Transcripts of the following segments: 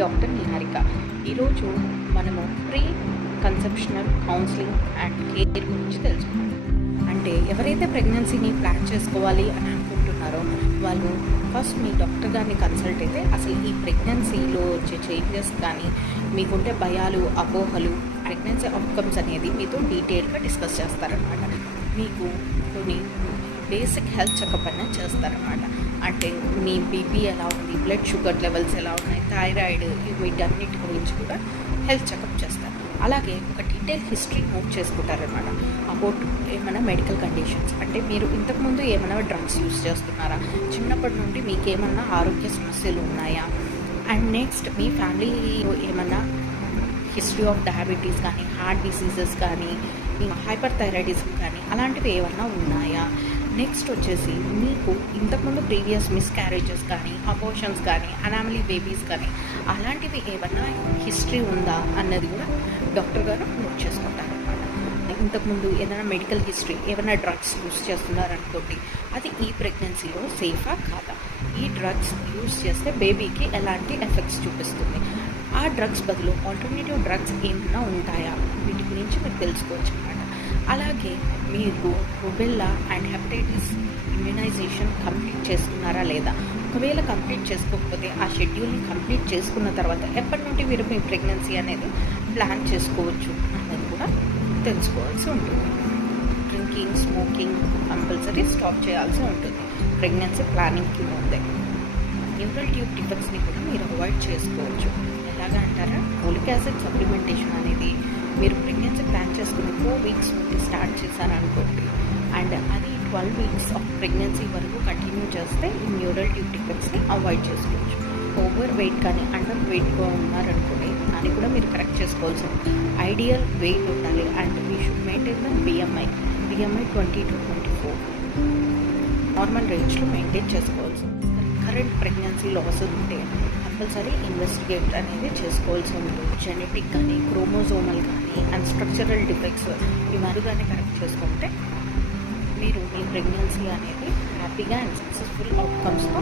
Doctor Niharika. ఈరోజు మనము pre conceptional counselling and care గురించి తెలుసుకుందాం. అంటే ఎవరైతే ప్రెగ్నెన్సీని ప్లాన్ చేసుకోవాలి అని అనుకుంటున్నారో వాళ్ళు ఫస్ట్ మీ డాక్టర్ గారిని కన్సల్ట్ అయితే అసలు ఈ ప్రెగ్నెన్సీలో వచ్చే చేంజెస్ కానీ, మీకుంటే భయాలు, అపోహలు, ప్రెగ్నెన్సీ అవుట్కమ్స్ అనేది మీతో డీటెయిల్గా డిస్కస్ చేస్తారనమాట. మీకు కొన్ని బేసిక్ హెల్త్ చెకప్ అనేది చేస్తారనమాట. అంటే మీ బీపీ ఎలా ఉంది, బ్లడ్ షుగర్ లెవెల్స్ ఎలా ఉన్నాయి, థైరాయిడ్, వీటన్నిటి గురించి కూడా హెల్త్ చెకప్ చేస్తారు. అలాగే ఒక డీటెయిల్ హిస్టరీ నోట్ చేసుకుంటారనమాట. అబౌట్ ఏమైనా మెడికల్ కండిషన్స్, అంటే మీరు ఇంతకుముందు ఏమైనా డ్రగ్స్ యూస్ చేస్తున్నారా, చిన్నప్పటి నుండి మీకు ఏమన్నా ఆరోగ్య సమస్యలు ఉన్నాయా, అండ్ నెక్స్ట్ మీ ఫ్యామిలీలో ఏమన్నా హిస్టరీ ఆఫ్ డయాబెటీస్ కానీ, హార్ట్ డిసీజెస్ కానీ, హైపర్ థైరాయిడిజం కానీ అలాంటివి ఏమన్నా ఉన్నాయా, నెక్స్ట్ వచ్చేసి మీకు ఇంతకుముందు ప్రీవియస్ మిస్క్యారేజెస్ కానీ, అబోషన్స్ కానీ, అనామలీ బేబీస్ కానీ అలాంటివి ఏమన్నా హిస్టరీ ఉందా అన్నది కూడా డాక్టర్ గారు నోట్ చేసుకుంటారనమాట. ఇంతకుముందు ఏదైనా మెడికల్ హిస్టరీ, ఏమైనా డ్రగ్స్ యూస్ చేస్తున్నారనుకోండి, అది ఈ ప్రెగ్నెన్సీలో సేఫా కాదా, ఈ డ్రగ్స్ యూస్ చేస్తే బేబీకి ఎలాంటి ఎఫెక్ట్స్ చూపిస్తుంది, ఆ డ్రగ్స్ బదులు ఆల్టర్నేటివ్ డ్రగ్స్ ఏమైనా ఉంటాయా, వీటి గురించి మీరు తెలుసుకోవచ్చు అన్నమాట. అలాగే మీరు rubella and hepatitis immunisation complete చేసుకున్నారా లేదా, ఒకవేళ కంప్లీట్ చేసుకోకపోతే ఆ షెడ్యూల్ని కంప్లీట్ చేసుకున్న తర్వాత ఎప్పటి నుండి మీరు మీ ప్రెగ్నెన్సీ అనేది ప్లాన్ చేసుకోవచ్చు అనేది కూడా తెలుసుకోవాల్సి ఉంటుంది. డ్రింకింగ్, స్మోకింగ్ కంపల్సరీ స్టాప్ చేయాల్సి ఉంటుంది ప్రెగ్నెన్సీ ప్లానింగ్కి ముందే. న్యూరల్ ట్యూబ్ డిఫెక్ట్స్ని కూడా మీరు అవాయిడ్ చేసుకోవచ్చు. ఎలాగా అంటారా, ఫోలిక్ యాసిడ్ సప్లిమెంటేషన్ అనేది మీరు ప్రెగ్నెన్సీ ప్లాన్ చేసుకుని 4 వీక్స్ నుండి స్టార్ట్ చేశారనుకోండి, అండ్ అది 12 వీక్స్ ఆఫ్ ప్రెగ్నెన్సీ వరకు కంటిన్యూ చేస్తే ఈ న్యూరల్ ట్యూబ్ డిఫెక్ట్స్ని అవాయిడ్ చేసుకోవచ్చు. ఓవర్ వెయిట్ కానీ, అండర్ వెయిట్గా ఉన్నారనుకోండి, దాన్ని కూడా మీరు కరెక్ట్ చేసుకోవాల్సి ఉంటుంది. ఐడియల్ వెయిట్ ఉండాలి and we should maintain the BMI 20 to 24 normal రేంజ్లో మెయింటైన్ చేసుకోవాల్సి ఉంటుంది. కరెంట్ ప్రెగ్నెన్సీ లాస్ ఉంటే కంపల్సరీ ఇన్వెస్టిగేట్ అనేది చేసుకోవాల్సి ఉంటుంది. జెనెటిక్ కానీ, క్రోమోజోమల్ కానీ అండ్ స్ట్రక్చరల్ డిఫెక్ట్స్ ఇవన్నీ కానీ కరెక్ట్ చేసుకుంటే మీరు మీ ప్రెగ్నెన్సీ అనేది హ్యాపీగా అండ్ సక్సెస్ఫుల్ అవుట్కమ్స్తో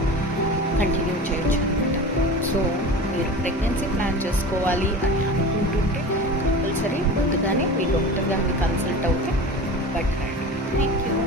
కంటిన్యూ చేయొచ్చు అనమాట. సో మీరు ప్రెగ్నెన్సీ ప్లాన్ చేసుకోవాలి అని అనుకుంటుంటే కంపల్సరీ ముందుగానే మీ డాక్టర్ గారిని కన్సల్ట్ అవుతే బెటర్ అండి. Thank you.